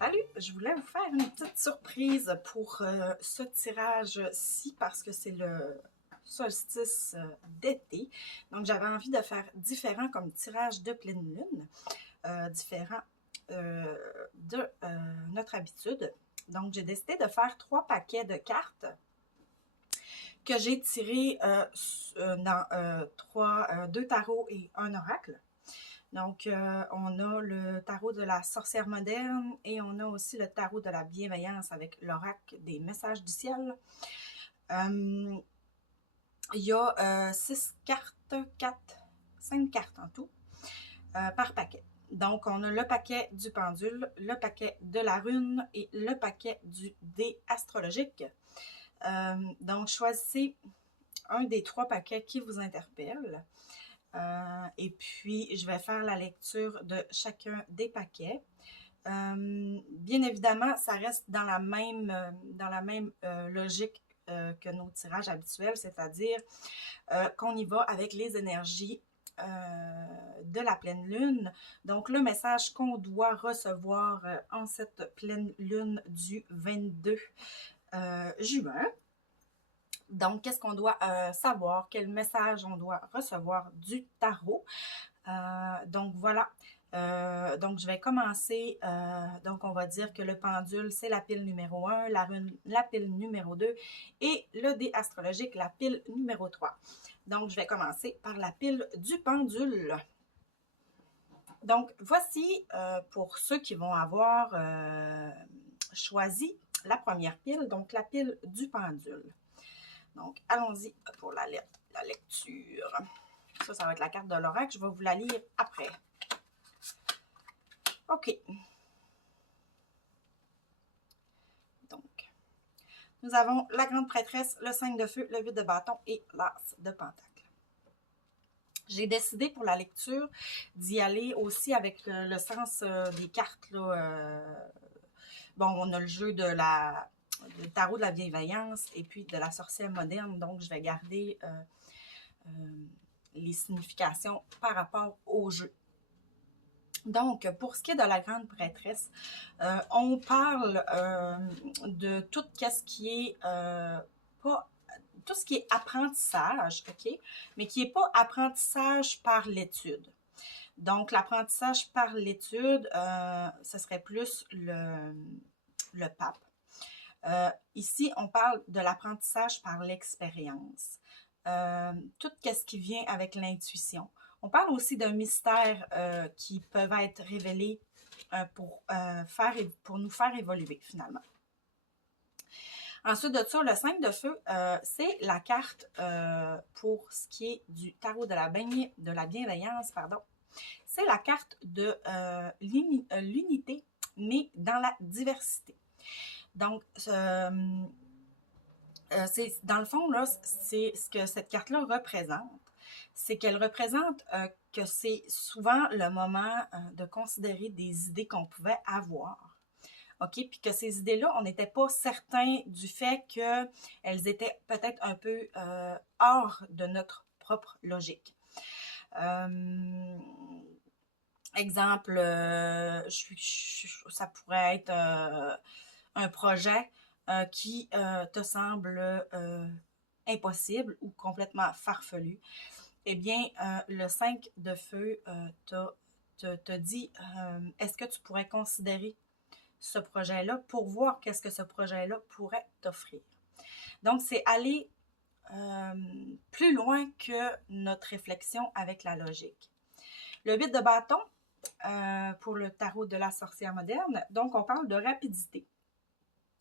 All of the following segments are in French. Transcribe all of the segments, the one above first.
Salut! Je voulais vous faire une petite surprise pour ce tirage-ci parce que c'est le solstice d'été. Donc, j'avais envie de faire différent comme tirage de pleine lune, différent de notre habitude. Donc, j'ai décidé de faire 3 paquets de cartes que j'ai tirés dans 2 tarots et un oracle. Donc, on a le tarot de la sorcière moderne et on a aussi le tarot de la bienveillance avec l'oracle des messages du ciel. Il y a 6 cartes, 5 cartes en tout, par paquet. Donc, on a le paquet du pendule, le paquet de la rune et le paquet du dé astrologique. Donc, choisissez un des 3 paquets qui vous interpelle. Et puis, je vais faire la lecture de chacun des paquets. Bien évidemment, ça reste dans la même logique que nos tirages habituels, c'est-à-dire qu'on y va avec les énergies de la pleine lune. Donc, le message qu'on doit recevoir en cette pleine lune du 22 juin. Donc, qu'est-ce qu'on doit savoir? Quel message on doit recevoir du tarot? Donc, voilà. Donc, je vais commencer. Donc, on va dire que le pendule, c'est la pile numéro 1, la rune, la pile numéro 2 et le dé astrologique, la pile numéro 3. Donc, je vais commencer par la pile du pendule. Donc, voici pour ceux qui vont avoir choisi la première pile, donc la pile du pendule. Donc, allons-y pour la lecture. Ça va être la carte de l'oracle. Je vais vous la lire après. OK. Donc, nous avons la grande prêtresse, le 5 de feu, le 8 de bâton et l'as de pentacle. J'ai décidé pour la lecture d'y aller aussi avec le sens des cartes. Là, bon, on a le jeu de le tarot de la bienveillance et puis de la sorcière moderne. Donc, je vais garder les significations par rapport au jeu. Donc, pour ce qui est de la grande prêtresse, on parle de tout ce qui est tout ce qui est apprentissage, OK? Mais qui n'est pas apprentissage par l'étude. Donc, l'apprentissage par l'étude, ce serait plus le pape. Ici, on parle de l'apprentissage par l'expérience. Tout ce qui vient avec l'intuition. On parle aussi d'un mystère qui peuvent être révélés pour nous faire évoluer finalement. Ensuite de ça, le 5 de feu, c'est la carte pour ce qui est du tarot de la bienveillance, pardon. C'est la carte de l'unité, mais dans la diversité. Donc, dans le fond, là, c'est ce que cette carte-là représente. C'est qu'elle représente que c'est souvent le moment de considérer des idées qu'on pouvait avoir. OK? Puis que ces idées-là, on n'était pas certain du fait qu'elles étaient peut-être un peu hors de notre propre logique. Exemple, ça pourrait être un projet qui te semble impossible ou complètement farfelu. Eh bien, le 5 de feu te dit, est-ce que tu pourrais considérer ce projet-là pour voir qu'est-ce que ce projet-là pourrait t'offrir. Donc, c'est aller plus loin que notre réflexion avec la logique. Le 8 de bâton, pour le tarot de la sorcière moderne, donc on parle de rapidité.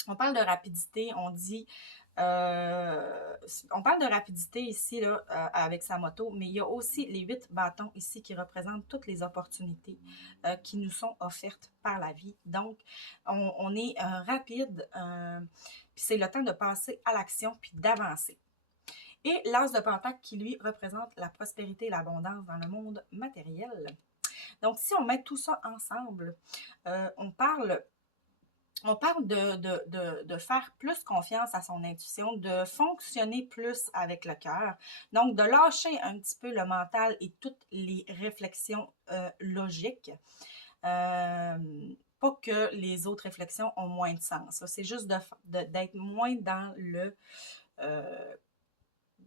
On parle de rapidité, on dit, on parle de rapidité ici là, avec sa moto, mais il y a aussi les 8 bâtons ici qui représentent toutes les opportunités qui nous sont offertes par la vie. Donc, on est rapide, puis c'est le temps de passer à l'action puis d'avancer. Et l'as de pentacle qui, lui, représente la prospérité et l'abondance dans le monde matériel. Donc, si on met tout ça ensemble, on parle de faire plus confiance à son intuition, de fonctionner plus avec le cœur, donc de lâcher un petit peu le mental et toutes les réflexions logiques. pas que les autres réflexions ont moins de sens. C'est juste d'être moins dans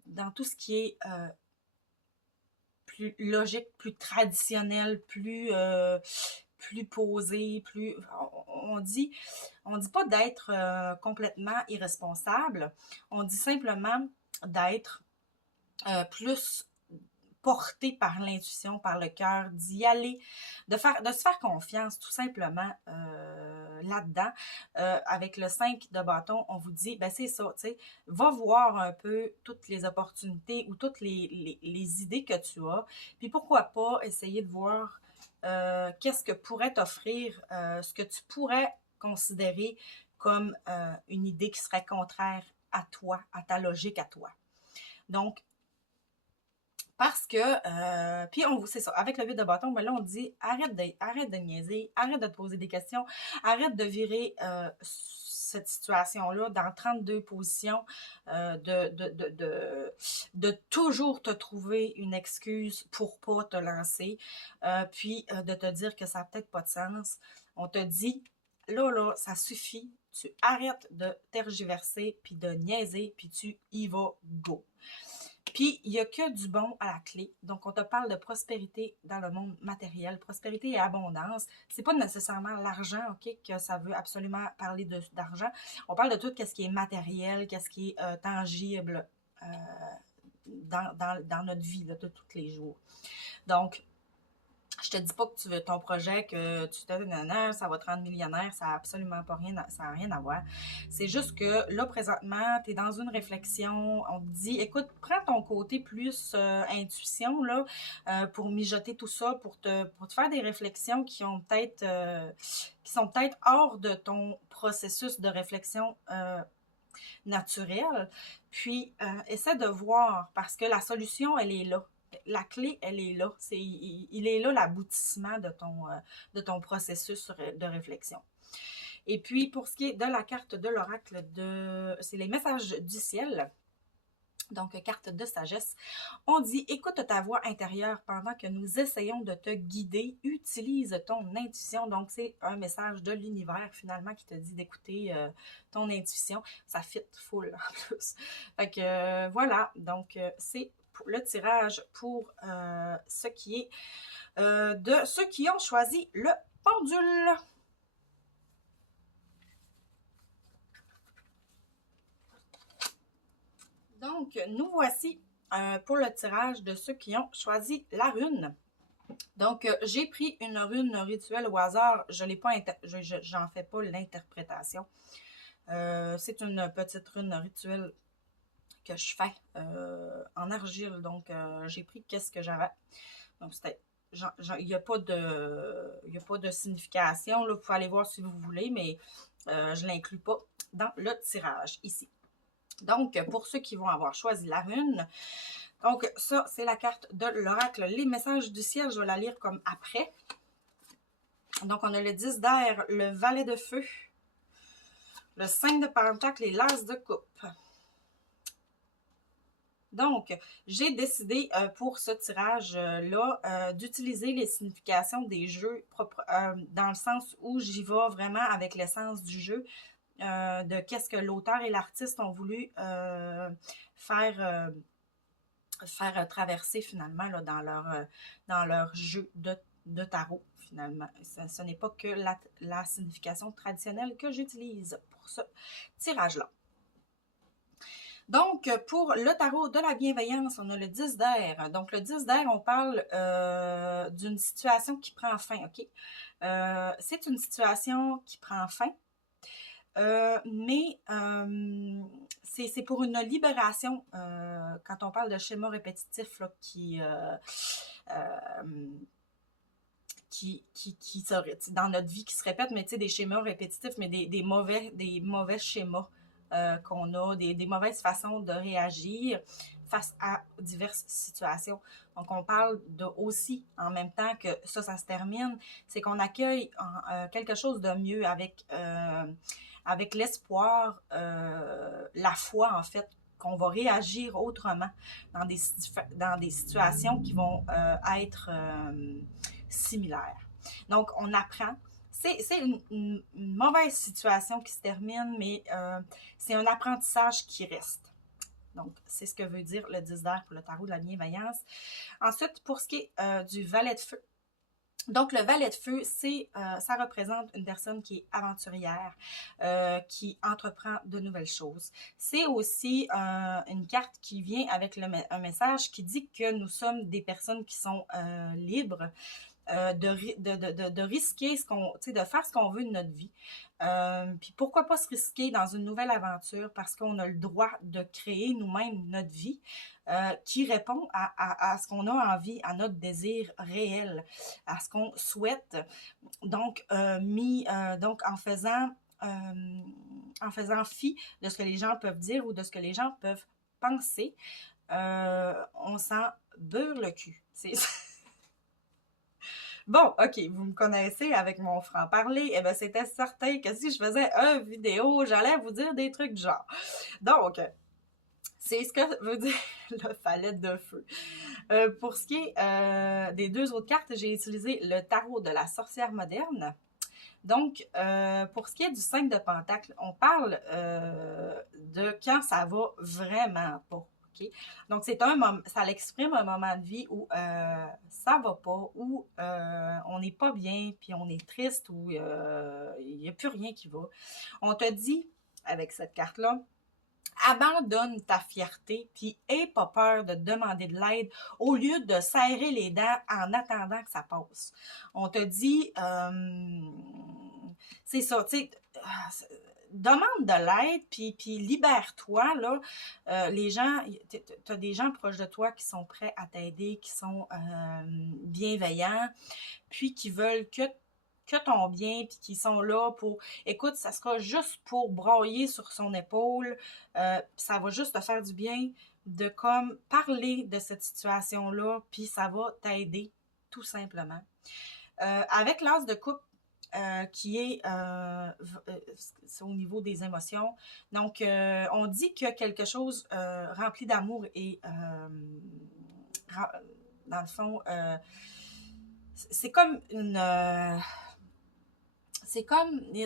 dans tout ce qui est plus logique, plus traditionnel, plus posé, plus... On dit pas d'être complètement irresponsable, on dit simplement d'être plus porté par l'intuition, par le cœur, d'y aller, de se faire confiance tout simplement là-dedans. Avec le 5 de bâton, on vous dit, ben c'est ça, tu sais, va voir un peu toutes les opportunités ou toutes les idées que tu as, puis pourquoi pas essayer de voir qu'est-ce que pourrait t'offrir, ce que tu pourrais considérer comme une idée qui serait contraire à toi, à ta logique à toi. Donc, parce que, puis c'est ça, avec le 8 de bâton, ben là, on dit arrête de niaiser, arrête de te poser des questions, arrête de virer cette situation-là dans 32 positions, de toujours te trouver une excuse pour pas te lancer, puis de te dire que ça n'a peut-être pas de sens. On te dit, là, ça suffit, tu arrêtes de tergiverser, puis de niaiser, puis tu y vas, go. Puis, il n'y a que du bon à la clé. Donc, on te parle de prospérité dans le monde matériel, prospérité et abondance. C'est pas nécessairement l'argent, OK, que ça veut absolument parler d'argent. On parle de tout ce qui est matériel, qu'est-ce qui est tangible dans notre vie là, de tous les jours. Donc, je te dis pas que tu veux ton projet, que tu te ça va te rendre millionnaire, ça n'a absolument pas rien, ça n'a rien à voir. C'est juste que là, présentement, tu es dans une réflexion, on te dit, écoute, prends ton côté plus intuition, là, pour mijoter tout ça, pour te faire des réflexions qui sont peut-être hors de ton processus de réflexion naturel. Puis, essaie de voir, parce que la solution, elle est là. La clé, elle est là. Il est là l'aboutissement de ton processus de réflexion. Et puis, pour ce qui est de la carte de l'oracle, c'est les messages du ciel. Donc, carte de sagesse. On dit, écoute ta voix intérieure pendant que nous essayons de te guider. Utilise ton intuition. Donc, c'est un message de l'univers, finalement, qui te dit d'écouter ton intuition. Ça fit full, en plus. Fait que, voilà. Donc, c'est le tirage pour ce qui est de ceux qui ont choisi le pendule. Donc, nous voici pour le tirage de ceux qui ont choisi la rune. Donc, j'ai pris une rune rituelle au hasard. Je n'en fais pas l'interprétation. C'est une petite rune rituelle que je fais en argile. Donc, j'ai pris qu'est-ce que j'avais. Donc, c'était... Il n'y a pas de signification. Là. Vous pouvez aller voir si vous voulez, mais je ne l'inclus pas dans le tirage ici. Donc, pour ceux qui vont avoir choisi la rune, donc ça, c'est la carte de l'oracle. Les messages du ciel, je vais la lire comme après. Donc, on a le 10 d'air, le valet de feu, le 5 de pentacle et l'as de coupe. Donc, j'ai décidé pour ce tirage-là d'utiliser les significations des jeux dans le sens où j'y vais vraiment avec l'essence du jeu, de qu'est-ce que l'auteur et l'artiste ont voulu faire traverser finalement là, dans leur jeu de tarot finalement. Ce n'est pas que la signification traditionnelle que j'utilise pour ce tirage-là. Donc, pour le tarot de la bienveillance, on a le 10 d'air. Donc, le 10 d'air, on parle d'une situation qui prend fin, OK? C'est une situation qui prend fin, mais c'est pour une libération, quand on parle de schéma répétitif là, qui dans notre vie qui se répètent, mais tu sais, des schémas répétitifs, mais des mauvais schémas qu'on a, des mauvaises façons de réagir face à diverses situations. Donc, on parle aussi, en même temps que ça se termine, c'est qu'on accueille quelque chose de mieux avec l'espoir, la foi, en fait, qu'on va réagir autrement dans des situations qui vont être similaires. Donc, on apprend, c'est une mauvaise situation qui se termine, mais c'est un apprentissage qui reste. Donc, c'est ce que veut dire le 10 d'air pour le tarot de la bienveillance. Ensuite, pour ce qui est du valet de feu, donc, le valet de feu, ça représente une personne qui est aventurière, qui entreprend de nouvelles choses. C'est aussi une carte qui vient avec un message qui dit que nous sommes des personnes qui sont libres, de risquer de faire ce qu'on veut de notre vie. Puis pourquoi pas se risquer dans une nouvelle aventure parce qu'on a le droit de créer nous-mêmes notre vie qui répond à ce qu'on a envie, à notre désir réel, à ce qu'on souhaite. Donc, donc en faisant fi de ce que les gens peuvent dire ou de ce que les gens peuvent penser, on s'en beurre le cul. Bon, OK, vous me connaissez avec mon franc-parler, eh bien, c'était certain que si je faisais une vidéo, j'allais vous dire des trucs du genre. Donc, c'est ce que veut dire le valet de feu. Pour ce qui est des deux autres cartes, j'ai utilisé le tarot de la sorcière moderne. Donc, pour ce qui est du 5 de Pentacle, on parle de quand ça va vraiment pas. Okay? Donc, ça l'exprime un moment de vie où ça va pas, où on n'est pas bien, puis on est triste, où il n'y a plus rien qui va. On te dit, avec cette carte-là, abandonne ta fierté, puis aie pas peur de demander de l'aide au lieu de serrer les dents en attendant que ça passe. On te dit, c'est ça, tu sais, demande de l'aide, puis libère-toi, là. Les gens, tu as des gens proches de toi qui sont prêts à t'aider, qui sont bienveillants, puis qui veulent que ton bien, puis qui sont là pour, écoute, ça sera juste pour broyer sur son épaule, ça va juste te faire du bien de comme parler de cette situation-là, puis ça va t'aider, tout simplement. Avec l'as de coupe, qui est au niveau des émotions. Donc, on dit que quelque chose rempli d'amour et dans le fond, c'est comme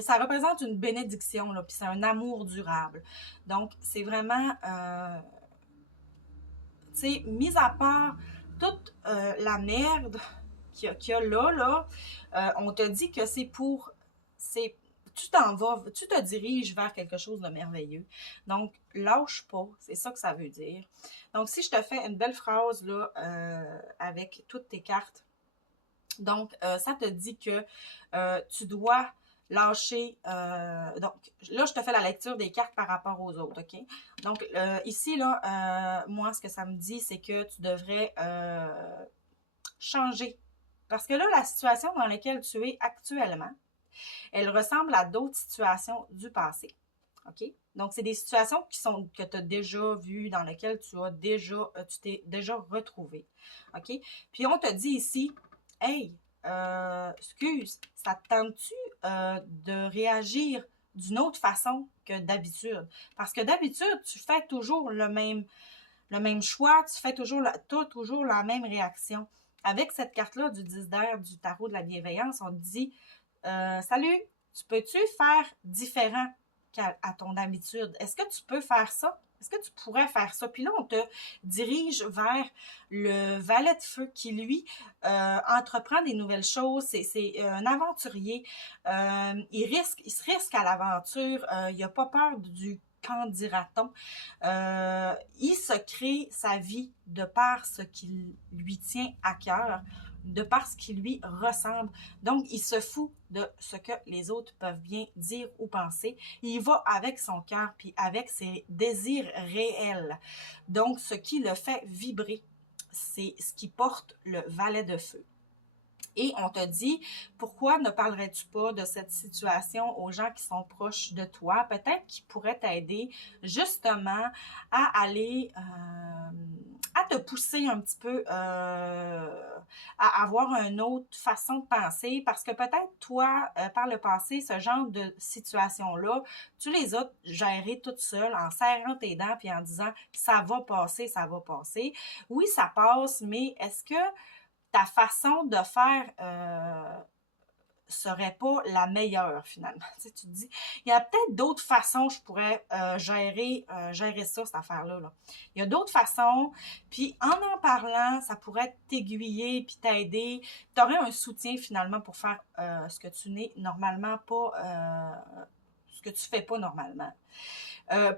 ça représente une bénédiction, là, puis c'est un amour durable. Donc, c'est vraiment, tu sais, mis à part toute la merde qu'il y a là, on te dit que tu t'en vas, tu te diriges vers quelque chose de merveilleux. Donc, lâche pas, c'est ça que ça veut dire. Donc, si je te fais une belle phrase, là, avec toutes tes cartes, donc, ça te dit que tu dois lâcher. Donc, là, je te fais la lecture des cartes par rapport aux autres, OK? Donc, ici, là, moi, ce que ça me dit, c'est que tu devrais changer. Parce que là, la situation dans laquelle tu es actuellement, elle ressemble à d'autres situations du passé. OK? Donc, c'est des situations que tu as déjà vues, dans lesquelles tu t'es déjà retrouvé. OK? Puis, on te dit ici, hey, excuse, ça te tente-tu de réagir d'une autre façon que d'habitude? Parce que d'habitude, tu fais toujours le même choix, tu fais toujours la même réaction. Avec cette carte-là du 10 d'air du tarot de la bienveillance, on te dit salut, tu peux-tu faire différent qu'à ton habitude? Est-ce que tu peux faire ça? Est-ce que tu pourrais faire ça? Puis là, on te dirige vers le valet de feu qui, lui, entreprend des nouvelles choses. C'est un aventurier. Il se risque à l'aventure. Il n'a pas peur du qu'en dira-t-on. Il se crée sa vie de par ce qui lui tient à cœur, de par ce qui lui ressemble. Donc, il se fout de ce que les autres peuvent bien dire ou penser. Il va avec son cœur, puis avec ses désirs réels. Donc, ce qui le fait vibrer, c'est ce qui porte le valet de feu. Et on te dit, pourquoi ne parlerais-tu pas de cette situation aux gens qui sont proches de toi? Peut-être qu'ils pourraient t'aider justement à aller, à te pousser un petit peu, à avoir une autre façon de penser. Parce que peut-être toi, par le passé, ce genre de situation-là, tu les as gérées toutes seules en serrant tes dents puis en disant, ça va passer, ça va passer. Oui, ça passe, mais est-ce que ta façon de faire serait pas la meilleure finalement. Tu sais, tu te dis, il y a peut-être d'autres façons je pourrais gérer ça, cette affaire-là. Là. Il y a d'autres façons, puis en parlant, ça pourrait t'aiguiller puis t'aider. Tu aurais un soutien finalement pour faire ce que tu n'es normalement pas, ce que tu fais pas normalement.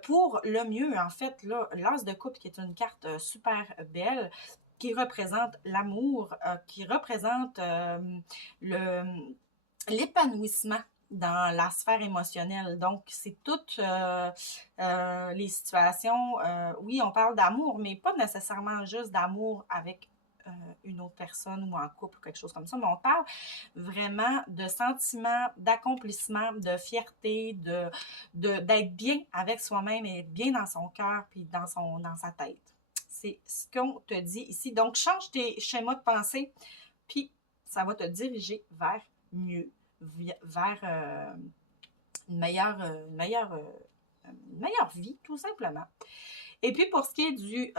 Pour le mieux, en fait, là, l'as de coupe qui est une carte super belle, qui représente l'amour, qui représente le l'épanouissement dans la sphère émotionnelle. Donc, c'est toutes les situations, oui, on parle d'amour, mais pas nécessairement juste d'amour avec une autre personne ou en couple ou quelque chose comme ça, mais on parle vraiment de sentiments d'accomplissement, de fierté, d'être bien avec soi-même et bien dans son cœur puis dans sa tête. C'est ce qu'on te dit ici. Donc, change tes schémas de pensée, puis ça va te diriger vers mieux, vers une meilleure vie, tout simplement. Et puis, pour ce qui est du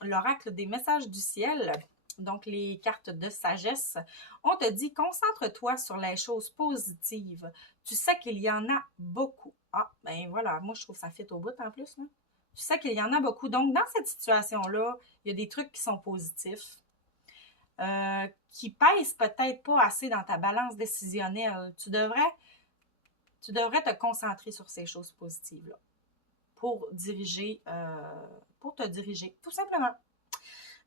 l'oracle des messages du ciel, donc les cartes de sagesse, on te dit, concentre-toi sur les choses positives. Tu sais qu'il y en a beaucoup. Ah, ben voilà, moi je trouve ça fit au bout en plus, là. Tu sais qu'il y en a beaucoup. Donc, dans cette situation-là, il y a des trucs qui sont positifs, qui pèsent peut-être pas assez dans ta balance décisionnelle. Tu devrais te concentrer sur ces choses positives-là pour te diriger, tout simplement.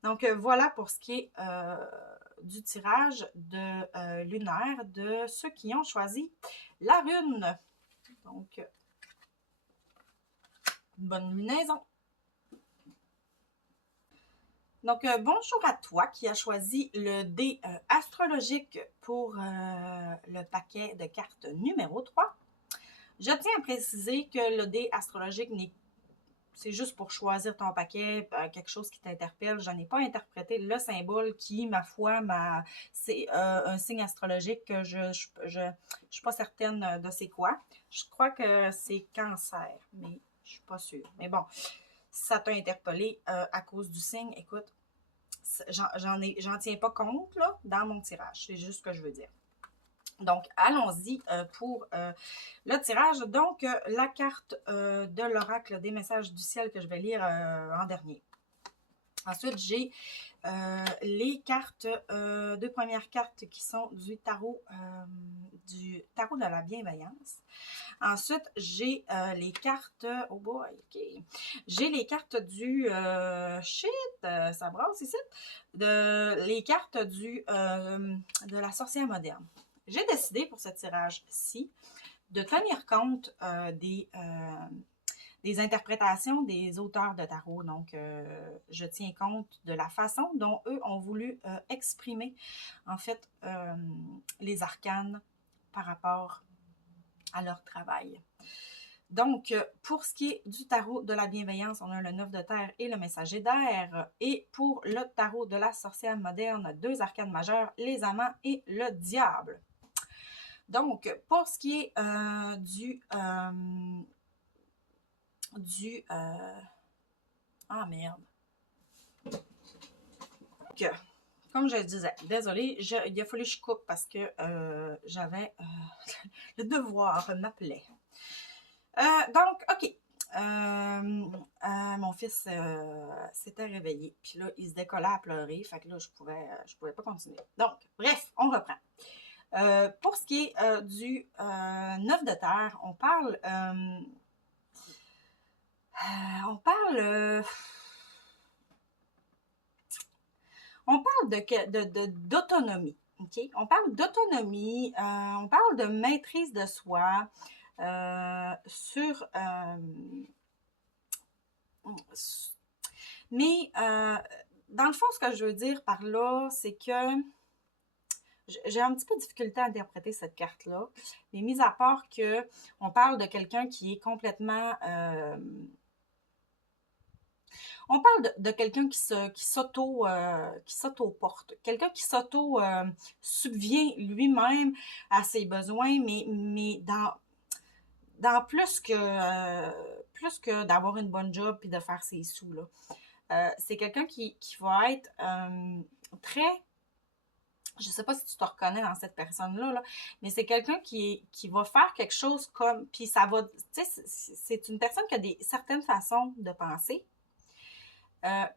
Donc, voilà pour ce qui est du tirage de lunaire de ceux qui ont choisi la rune. Donc, bonne lunaison. Donc, bonjour à toi qui as choisi le dé astrologique pour le paquet de cartes numéro 3. Je tiens à préciser que le dé astrologique c'est juste pour choisir ton paquet, quelque chose qui t'interpelle. Je n'ai pas interprété le symbole qui, ma foi, c'est un signe astrologique que je suis pas certaine de c'est quoi. Je crois que c'est Cancer, mais je suis pas sûre. Mais bon, si ça t'a interpellé à cause du signe, écoute, j'en tiens pas compte là, dans mon tirage. C'est juste ce que je veux dire. Donc, allons-y pour le tirage. Donc, la carte de l'oracle des messages du ciel que je vais lire en dernier. Ensuite, j'ai les cartes, deux premières cartes qui sont du tarot de la bienveillance. Ensuite, j'ai les cartes, oh boy, ok. J'ai les cartes du, ça brasse ici, les cartes de la sorcière moderne. J'ai décidé pour ce tirage-ci de tenir compte des interprétations des auteurs de tarot. Donc, je tiens compte de la façon dont eux ont voulu exprimer, en fait, les arcanes par rapport à leur travail. Donc, pour ce qui est du tarot de la bienveillance, on a le 9 de terre et le messager d'air. Et pour le tarot de la sorcière moderne, 2 arcanes majeures, les amants et le diable. Donc, pour ce qui est ah merde. Donc, comme je le disais, désolée, il a fallu que je coupe parce que j'avais le devoir m'appelait. Donc, OK. Mon fils s'était réveillé. Puis là, il se décollait à pleurer. Fait que là, je pouvais pas continuer. Donc, bref, on reprend. Pour ce qui est du 9 de terre, on parle d'autonomie. Okay? On parle d'autonomie, on parle de maîtrise de soi, mais dans le fond, ce que je veux dire par là, c'est que j'ai un petit peu de difficulté à interpréter cette carte-là, mais mis à part qu'on parle de quelqu'un qui est complètement... on parle de quelqu'un qui s'auto-porte, quelqu'un qui s'auto-subvient lui-même à ses besoins, mais dans plus que d'avoir une bonne job puis de faire ses sous, là. C'est quelqu'un qui va être très Je sais pas si tu te reconnais dans cette personne-là, là, mais c'est quelqu'un qui va faire quelque chose comme, puis ça va, tu sais, c'est une personne qui a certaines façons de penser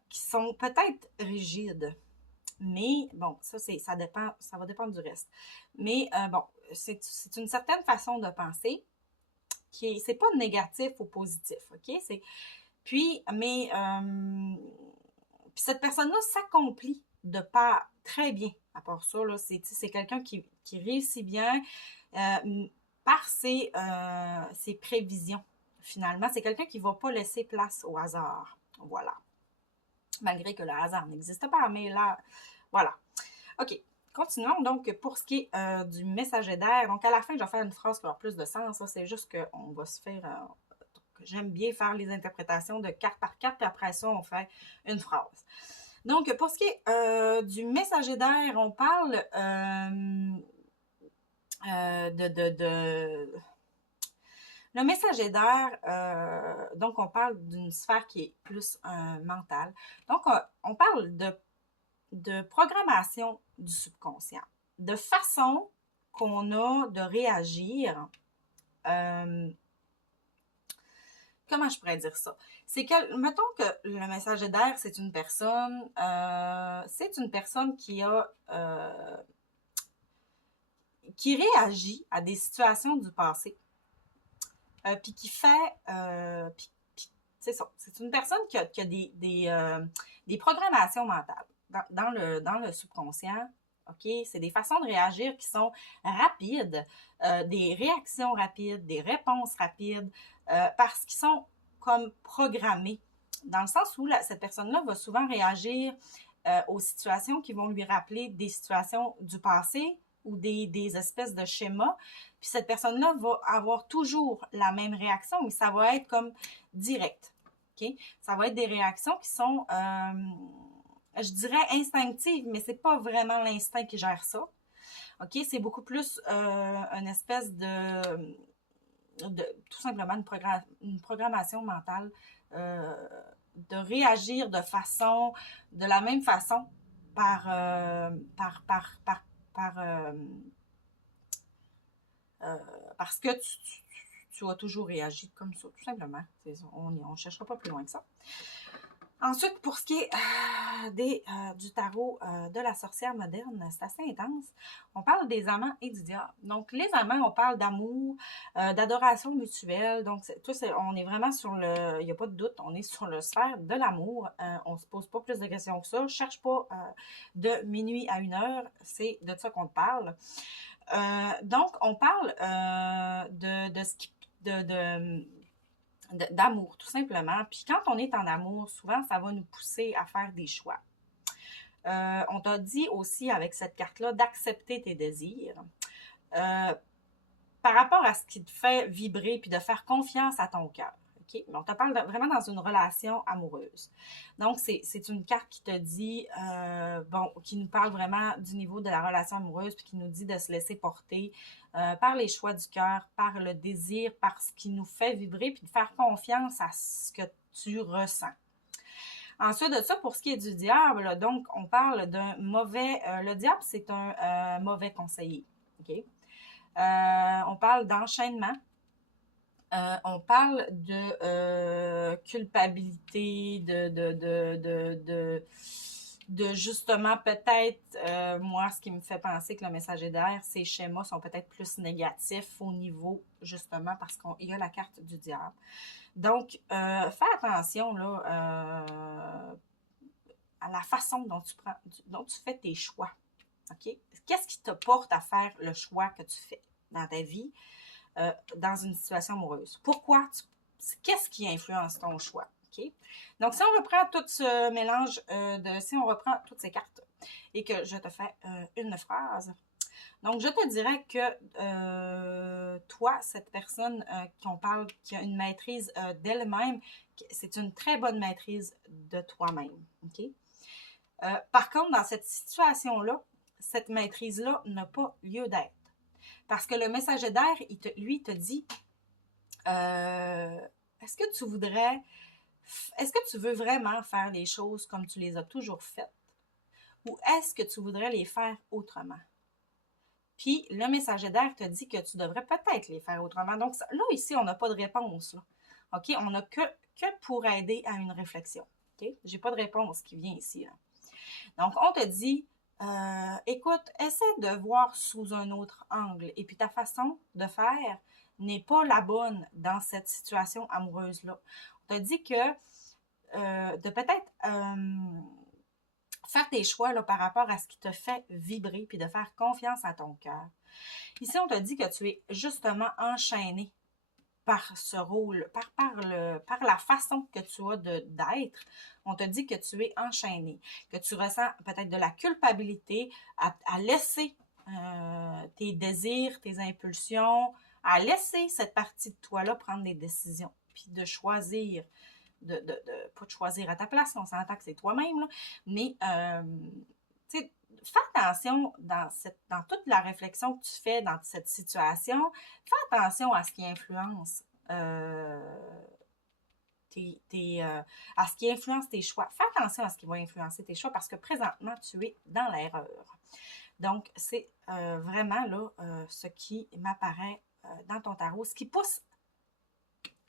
qui sont peut-être rigides. Mais bon, ça dépend, ça va dépendre du reste. Mais bon, c'est une certaine façon de penser c'est pas négatif ou positif, ok? Puis, mais puis cette personne-là s'accomplit de pas très bien. À part ça, là, c'est quelqu'un qui réussit bien par ses prévisions. Finalement, c'est quelqu'un qui va pas laisser place au hasard. Voilà. Malgré que le hasard n'existe pas, mais là, voilà. OK. Continuons donc pour ce qui est du messager d'air. Donc, à la fin, je vais faire une phrase qui va avoir plus de sens. C'est juste qu'on va se faire. J'aime bien faire les interprétations de carte par carte, puis après ça, on fait une phrase. Donc, pour ce qui est du messager d'air, on parle le messager d'air, donc on parle d'une sphère qui est plus mentale. Donc, on parle de programmation du subconscient, de façon qu'on a de réagir. Comment je pourrais dire ça? C'est que, mettons que le messager d'air, c'est une personne qui réagit à des situations du passé, puis qui fait, c'est ça, c'est une personne qui a des programmations mentales dans le subconscient. OK? C'est des façons de réagir qui sont rapides, des réactions rapides, des réponses rapides, parce qu'ils sont comme programmés. Dans le sens où cette personne-là va souvent réagir aux situations qui vont lui rappeler des situations du passé ou des espèces de schémas. Puis cette personne-là va avoir toujours la même réaction, mais ça va être comme direct. OK? Ça va être des réactions qui sont, je dirais, instinctives, mais c'est pas vraiment l'instinct qui gère ça. OK? C'est beaucoup plus une espèce de tout simplement une programmation mentale de réagir de la même façon parce que tu as toujours réagi comme ça, tout simplement. On ne cherchera pas plus loin que ça. Ensuite, pour ce qui est du tarot de la sorcière moderne, c'est assez intense. On parle des amants et du diable. Donc, les amants, on parle d'amour, d'adoration mutuelle. Donc, on est vraiment sur il n'y a pas de doute, on est sur le sphère de l'amour. On ne se pose pas plus de questions que ça. Je ne cherche pas de minuit à 1 heure. C'est de ça qu'on parle. Donc, on parle de ce qui... d'amour, tout simplement. Puis quand on est en amour, souvent, ça va nous pousser à faire des choix. On t'a dit aussi avec cette carte-là d'accepter tes désirs. Par rapport à ce qui te fait vibrer, puis de faire confiance à ton cœur. Okay? On te parle vraiment dans une relation amoureuse. Donc, c'est une carte qui te dit, qui nous parle vraiment du niveau de la relation amoureuse, puis qui nous dit de se laisser porter par les choix du cœur, par le désir, par ce qui nous fait vibrer, puis de faire confiance à ce que tu ressens. Ensuite de ça, pour ce qui est du diable, donc, on parle d'un mauvais... le diable, c'est un mauvais conseiller. OK? On parle d'enchaînement. On parle de culpabilité, de justement peut-être, moi, ce qui me fait penser que le messager d'air, ces schémas sont peut-être plus négatifs au niveau, justement, parce qu'il y a la carte du diable. Donc, fais attention là, à la façon dont tu fais tes choix. OK? Qu'est-ce qui te porte à faire le choix que tu fais dans ta vie? Dans une situation amoureuse. Pourquoi? Qu'est-ce qui influence ton choix? Okay? Donc, si on reprend tout ce mélange si on reprend toutes ces cartes et que je te fais une phrase, donc je te dirais que toi, cette personne qu'on parle, qui a une maîtrise d'elle-même, c'est une très bonne maîtrise de toi-même. Okay? Par contre, dans cette situation-là, cette maîtrise-là n'a pas lieu d'être. Parce que le messager d'air, lui, il te dit est-ce que tu veux vraiment faire les choses comme tu les as toujours faites? ou est-ce que tu voudrais les faire autrement? Puis, le messager d'air te dit que tu devrais peut-être les faire autrement. Donc, là, ici, on n'a pas de réponse. Là. OK? On n'a que pour aider à une réflexion. OK? J'ai pas de réponse qui vient ici. Là. Donc, on te dit, écoute, essaie de voir sous un autre angle. Et puis, ta façon de faire n'est pas la bonne dans cette situation amoureuse-là. On te dit que de peut-être faire tes choix là, par rapport à ce qui te fait vibrer, puis de faire confiance à ton cœur. Ici, on te dit que tu es justement enchaîné par ce rôle, par la façon que tu as d'être. On te dit que tu es enchaîné, que tu ressens peut-être de la culpabilité à laisser tes désirs, tes impulsions, à laisser cette partie de toi-là prendre des décisions, puis de choisir pas de choisir à ta place, on s'entend que c'est toi-même, là, mais tu sais, fais attention dans toute la réflexion que tu fais dans cette situation, fais attention à ce qui influence à ce qui influence tes choix. Fais attention à ce qui va influencer tes choix parce que présentement, tu es dans l'erreur. Donc, c'est vraiment là ce qui m'apparaît dans ton tarot, ce qui pousse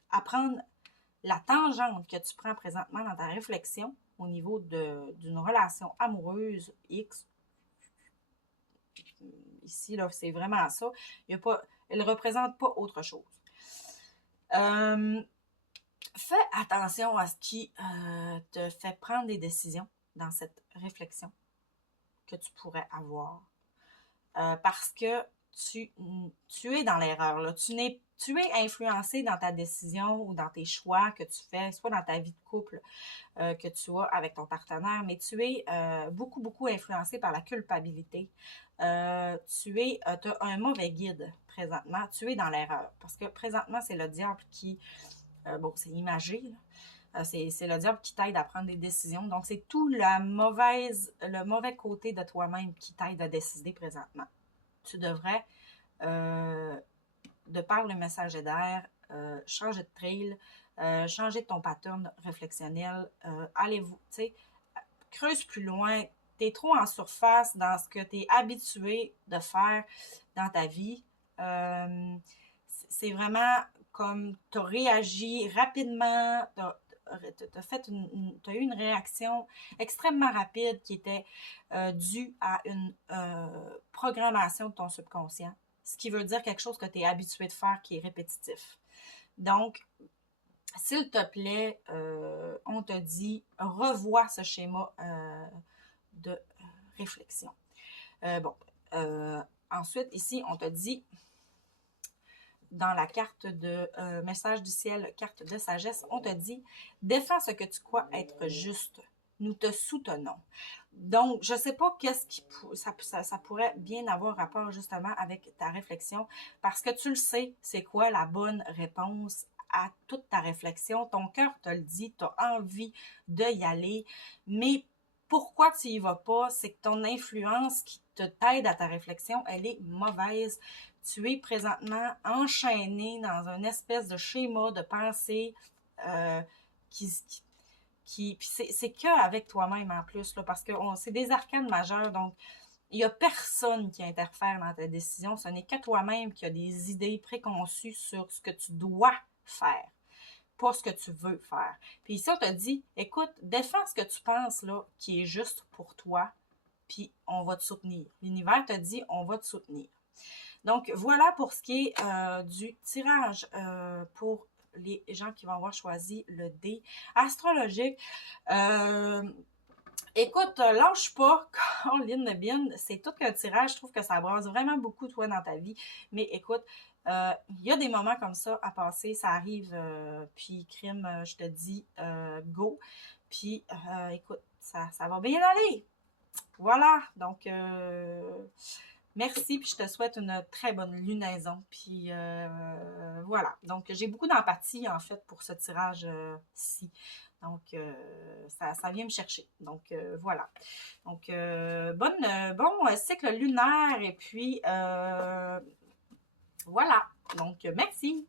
à prendre la tangente que tu prends présentement dans ta réflexion au niveau d'une relation amoureuse X. Ici, là, c'est vraiment ça. Elle ne représente pas autre chose. Fais attention à ce qui te fait prendre des décisions dans cette réflexion que tu pourrais avoir. Parce que tu es dans l'erreur. Là. Tu es influencé dans ta décision ou dans tes choix que tu fais, soit dans ta vie de couple que tu as avec ton partenaire, mais tu es beaucoup, beaucoup influencé par la culpabilité. Tu as un mauvais guide présentement. Tu es dans l'erreur. Parce que présentement, c'est le diable qui... c'est imagé, là. C'est le diable qui t'aide à prendre des décisions. Donc, c'est tout le mauvais côté de toi-même qui t'aide à décider présentement. Tu devrais, de par le messager d'air, changer de trail, changer de ton pattern réflexionnel, allez-vous, tu sais, creuse plus loin. Tu es trop en surface dans ce que tu es habitué de faire dans ta vie. C'est vraiment comme tu as réagi rapidement, tu as eu une réaction extrêmement rapide qui était due à une programmation de ton subconscient, ce qui veut dire quelque chose que tu es habitué de faire qui est répétitif. Donc, s'il te plaît, on te dit, revois ce schéma de réflexion. Ensuite, ici, on te dit, dans la carte de message du ciel, carte de sagesse, on te dit « Défends ce que tu crois être juste. Nous te soutenons. » Donc, je ne sais pas qu'est-ce qui ça pourrait bien avoir rapport justement avec ta réflexion parce que tu le sais, c'est quoi la bonne réponse à toute ta réflexion. Ton cœur te le dit, tu as envie d'y aller, mais pourquoi tu n'y vas pas? C'est que ton influence qui t'aide à ta réflexion, elle est mauvaise. Tu es présentement enchaîné dans une espèce de schéma de pensée puis c'est qu'avec toi-même en plus, là, parce que c'est des arcanes majeures, donc il n'y a personne qui interfère dans ta décision. Ce n'est que toi-même qui as des idées préconçues sur ce que tu dois faire, pas ce que tu veux faire. Puis ici, on te dit, écoute, défends ce que tu penses là, qui est juste pour toi, puis on va te soutenir. L'univers te dit, on va te soutenir. Donc, voilà pour ce qui est du tirage pour les gens qui vont avoir choisi le dé astrologique. Écoute, lâche pas, Caroline Bien, c'est tout qu'un tirage. Je trouve que ça brasse vraiment beaucoup, toi, dans ta vie. Mais écoute, il y a des moments comme ça à passer, ça arrive, puis crime, je te dis, go. Puis, écoute, ça va bien aller. Voilà, donc... merci, puis je te souhaite une très bonne lunaison. Puis voilà. Donc, j'ai beaucoup d'empathie, en fait, pour ce tirage-ci. Donc, ça vient me chercher. Donc, voilà. Donc, bon cycle lunaire. Et puis, voilà. Donc, merci.